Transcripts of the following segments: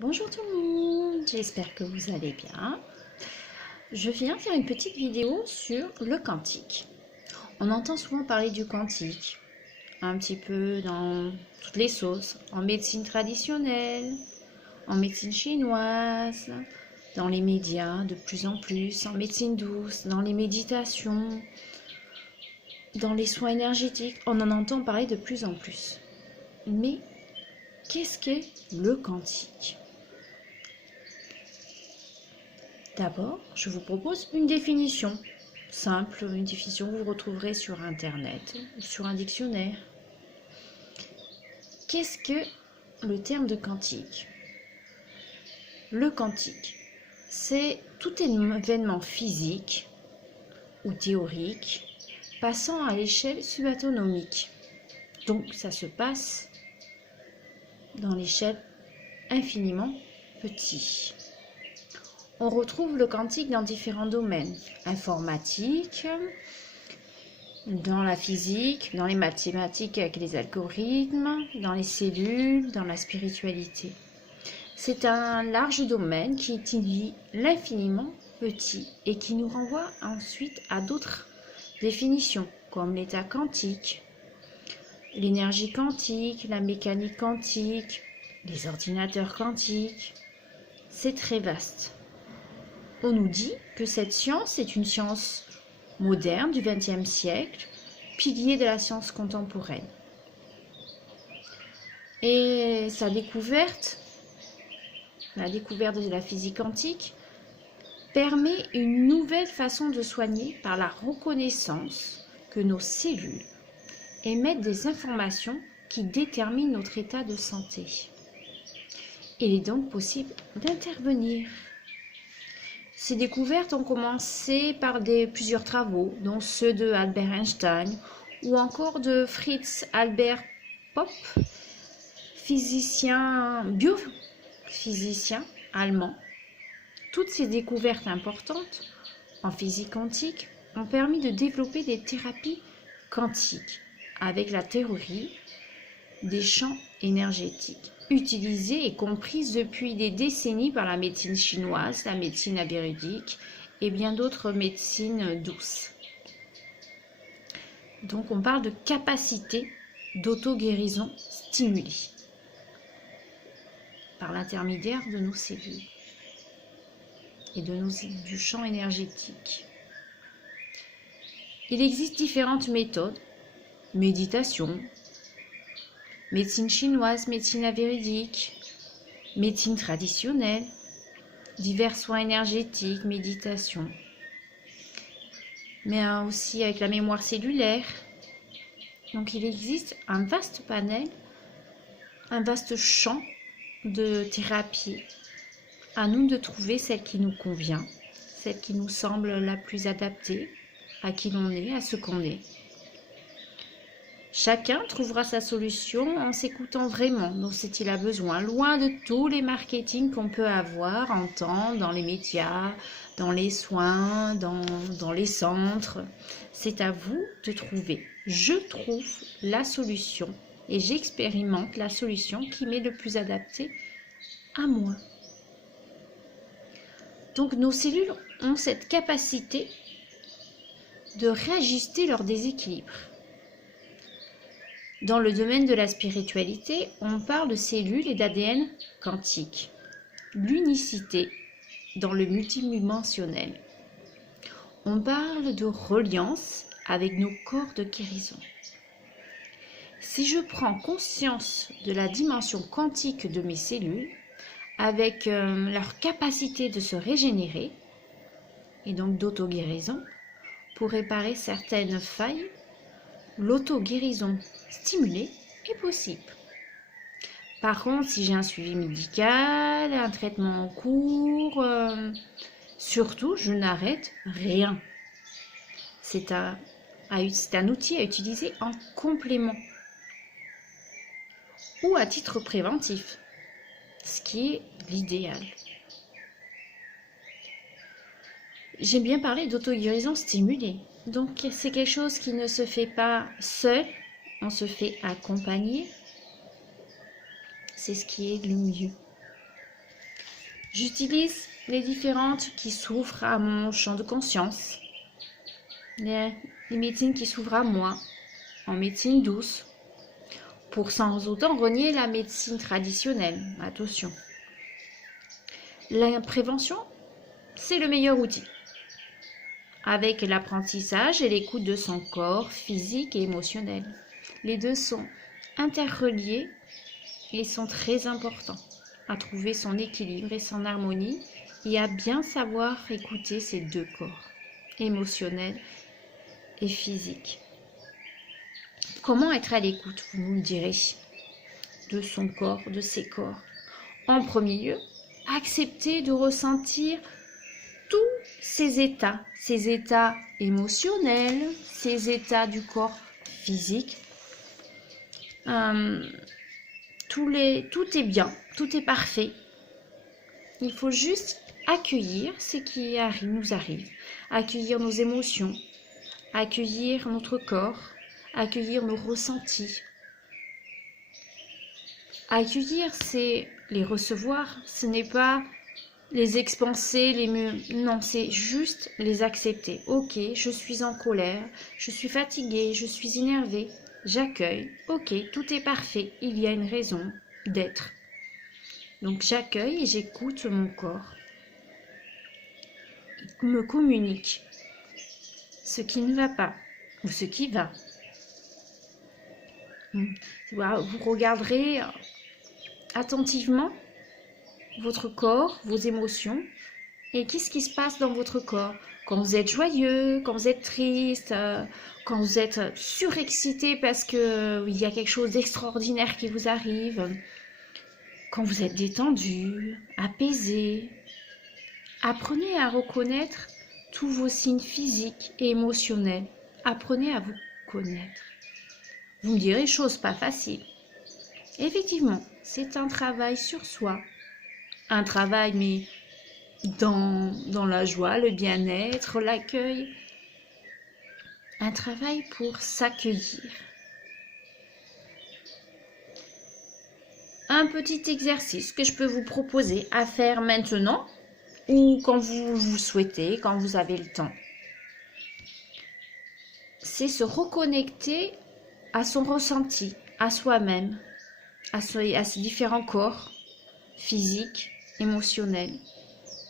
Bonjour tout le monde, j'espère que vous allez bien. Je viens faire une petite vidéo sur le quantique. On entend souvent parler du quantique, un petit peu dans toutes les sauces, en médecine traditionnelle, en médecine chinoise, dans les médias de plus en plus, en médecine douce, dans les méditations, dans les soins énergétiques. On en entend parler de plus en plus. Mais qu'est-ce qu'est le quantique ? D'abord, je vous propose une définition simple, une définition que vous retrouverez sur Internet ou sur un dictionnaire. Qu'est-ce que le terme de quantique ? Le quantique, c'est tout événement physique ou théorique passant à l'échelle subatomique. Donc ça se passe dans l'échelle infiniment petite. On retrouve le quantique dans différents domaines, informatique, dans la physique, dans les mathématiques avec les algorithmes, dans les cellules, dans la spiritualité. C'est un large domaine qui étudie l'infiniment petit et qui nous renvoie ensuite à d'autres définitions comme l'état quantique, l'énergie quantique, la mécanique quantique, les ordinateurs quantiques. C'est très vaste. On nous dit que cette science est une science moderne du XXe siècle, pilier de la science contemporaine. Et la découverte de la physique quantique, permet une nouvelle façon de soigner par la reconnaissance que nos cellules émettent des informations qui déterminent notre état de santé. Il est donc possible d'intervenir. Ces découvertes ont commencé par plusieurs travaux, dont ceux de Albert Einstein ou encore de Fritz Albert Popp, biophysicien allemand. Toutes ces découvertes importantes en physique quantique ont permis de développer des thérapies quantiques avec la théorie des champs énergétiques, utilisée et comprise depuis des décennies par la médecine chinoise, la médecine ayurvédique et bien d'autres médecines douces. Donc on parle de capacité d'auto-guérison stimulée par l'intermédiaire de nos cellules et du champ énergétique. Il existe différentes méthodes, méditation, médecine chinoise, médecine ayurvédique, médecine traditionnelle, divers soins énergétiques, méditation, mais aussi avec la mémoire cellulaire. Donc il existe un vaste panel, un vaste champ de thérapie. À nous de trouver celle qui nous convient, celle qui nous semble la plus adaptée à qui l'on est, à ce qu'on est. Chacun trouvera sa solution en s'écoutant vraiment dont il a besoin, loin de tous les marketing qu'on peut entendre dans les médias, dans les soins, dans les centres. C'est à vous de trouver. Je trouve la solution et j'expérimente la solution qui m'est le plus adaptée à moi. Donc nos cellules ont cette capacité de réajuster leur déséquilibre. Dans le domaine de la spiritualité, on parle de cellules et d'ADN quantique, l'unicité dans le multidimensionnel. On parle de reliance avec nos corps de guérison. Si je prends conscience de la dimension quantique de mes cellules, avec leur capacité de se régénérer, et donc d'auto-guérison, pour réparer certaines failles, l'auto-guérison stimulée est possible. Par contre, si j'ai un suivi médical, un traitement en cours, surtout, je n'arrête rien. C'est un outil à utiliser en complément ou à titre préventif, ce qui est l'idéal. J'aime bien parler d'auto-guérison stimulée. Donc, c'est quelque chose qui ne se fait pas seul, on se fait accompagner. C'est ce qui est le mieux. J'utilise les différentes qui s'ouvrent à mon champ de conscience, les médecines qui s'ouvrent à moi, en médecine douce, pour sans autant renier la médecine traditionnelle. Attention. La prévention, c'est le meilleur outil. Avec l'apprentissage et l'écoute de son corps physique et émotionnel. Les deux sont interreliés et sont très importants à trouver son équilibre et son harmonie et à bien savoir écouter ces deux corps, émotionnel et physique. Comment être à l'écoute, vous me direz, de son corps, de ses corps? En premier lieu, accepter de ressentir tous ces états émotionnels, ces états du corps physique. Tout est bien, tout est parfait. Il faut juste accueillir ce qui nous arrive, accueillir nos émotions, accueillir notre corps, accueillir nos ressentis. Accueillir, c'est les recevoir, ce n'est pas les expanser, non, c'est juste les accepter. Ok, je suis en colère, je suis fatiguée, je suis énervée, j'accueille. Ok, tout est parfait, il y a une raison d'être. Donc j'accueille et j'écoute mon corps. Il me communique ce qui ne va pas ou ce qui va. Vous regarderez attentivement votre corps, vos émotions, et qu'est-ce qui se passe dans votre corps quand vous êtes joyeux, quand vous êtes triste, quand vous êtes surexcité parce que il y a quelque chose d'extraordinaire qui vous arrive, quand vous êtes détendu, apaisé. Apprenez à reconnaître tous vos signes physiques et émotionnels. Apprenez à vous connaître. Vous me direz, chose pas facile. Effectivement, c'est un travail sur soi. Un travail, mais dans la joie, le bien-être, l'accueil. Un travail pour s'accueillir. Un petit exercice que je peux vous proposer à faire maintenant ou quand vous souhaitez, quand vous avez le temps. C'est se reconnecter à son ressenti, à soi-même, à ses différents corps physiques, émotionnels,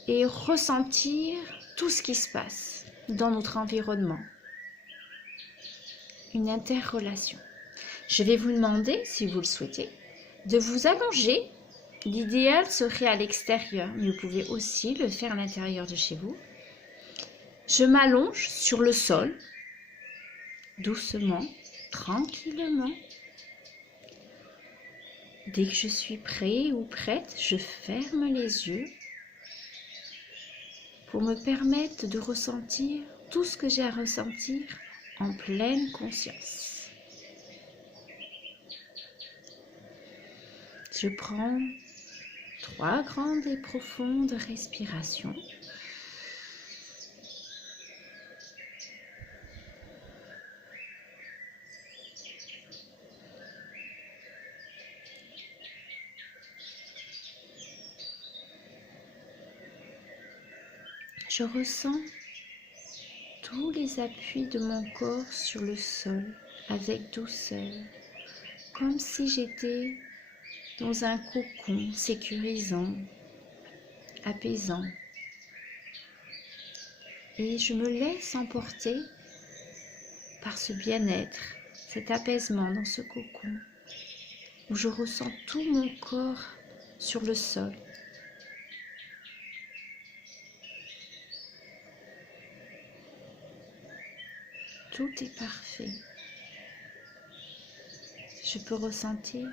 et ressentir tout ce qui se passe dans notre environnement. Une interrelation. Je vais vous demander, si vous le souhaitez, de vous allonger. L'idéal serait à l'extérieur, mais vous pouvez aussi le faire à l'intérieur de chez vous. Je m'allonge sur le sol, doucement, tranquillement. Dès que je suis prêt ou prête, je ferme les yeux pour me permettre de ressentir tout ce que j'ai à ressentir en pleine conscience. Je prends 3 grandes et profondes respirations. Je ressens tous les appuis de mon corps sur le sol avec douceur, comme si j'étais dans un cocon sécurisant, apaisant. Et je me laisse emporter par ce bien-être, cet apaisement dans ce cocon, où je ressens tout mon corps sur le sol. Tout est parfait. Je peux ressentir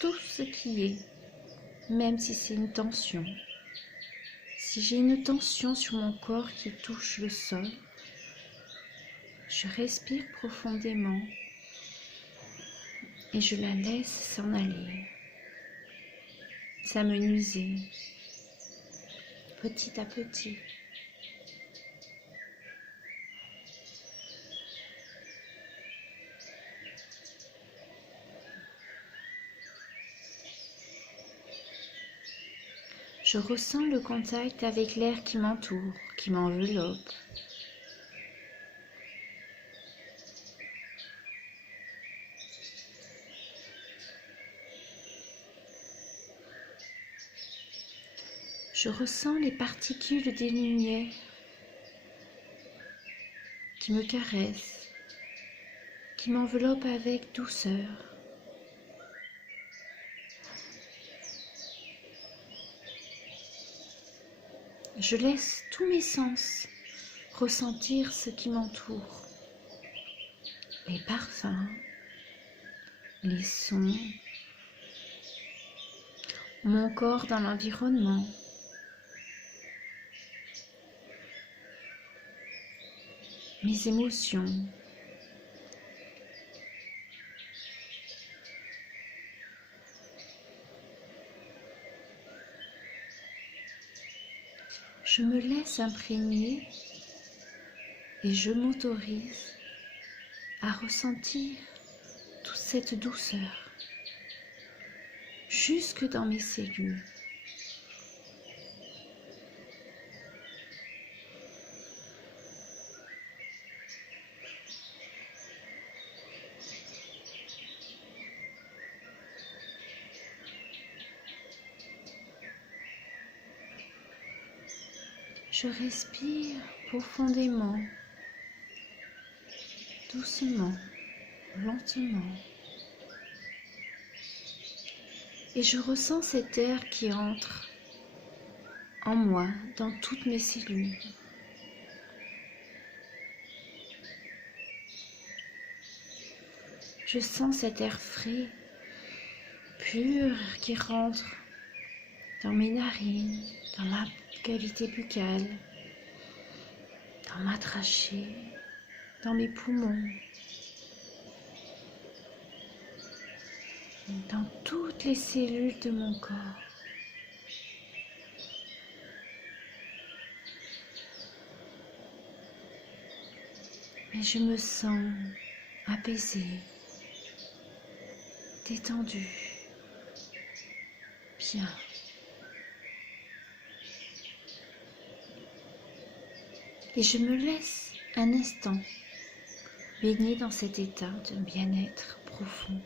tout ce qui est, même si c'est une tension. Si j'ai une tension sur mon corps qui touche le sol, je respire profondément et je la laisse s'en aller, s'amenuiser petit à petit. Je ressens le contact avec l'air qui m'entoure, qui m'enveloppe. Je ressens les particules des lumières qui me caressent, qui m'enveloppent avec douceur. Je laisse tous mes sens ressentir ce qui m'entoure. Les parfums, les sons, mon corps dans l'environnement. Mes émotions. Je me laisse imprégner et je m'autorise à ressentir toute cette douceur jusque dans mes cellules. Je respire profondément, doucement, lentement. Et je ressens cet air qui entre en moi, dans toutes mes cellules. Je sens cet air frais, pur, qui rentre dans mes narines, dans ma cavité buccale, dans ma trachée, dans mes poumons, dans toutes les cellules de mon corps. Et je me sens apaisée, détendue, bien. Et je me laisse un instant baigner dans cet état de bien-être profond.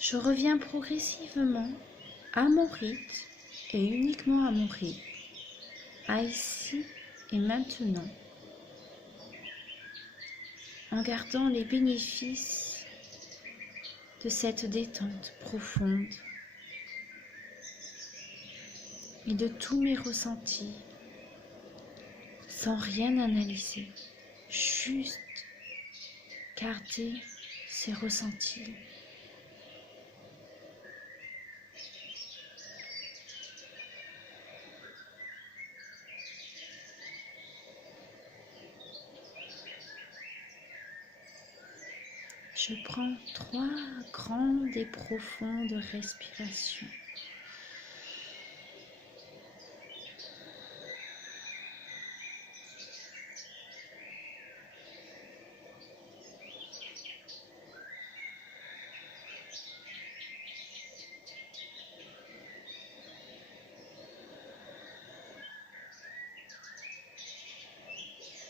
Je reviens progressivement à mon rythme et uniquement à mon rythme, à ici et maintenant, en gardant les bénéfices de cette détente profonde et de tous mes ressentis, sans rien analyser, juste garder ces ressentis. Je prends 3 grandes et profondes respirations.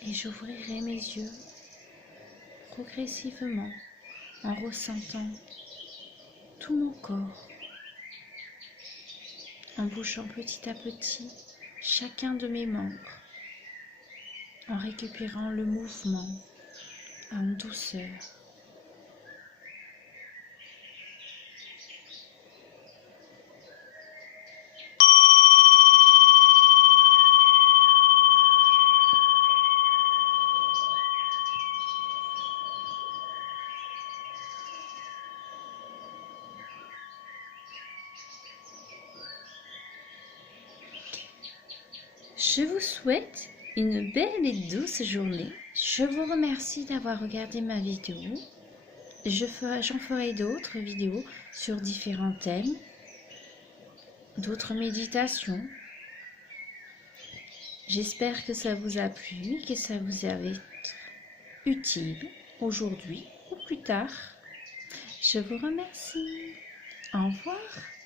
Et j'ouvrirai mes yeux progressivement en ressentant tout mon corps, en bougeant petit à petit chacun de mes membres, en récupérant le mouvement en douceur. Je vous souhaite une belle et douce journée. Je vous remercie d'avoir regardé ma vidéo. J'en ferai d'autres vidéos sur différents thèmes, d'autres méditations. J'espère que ça vous a plu, que ça vous a été utile aujourd'hui ou plus tard. Je vous remercie. Au revoir.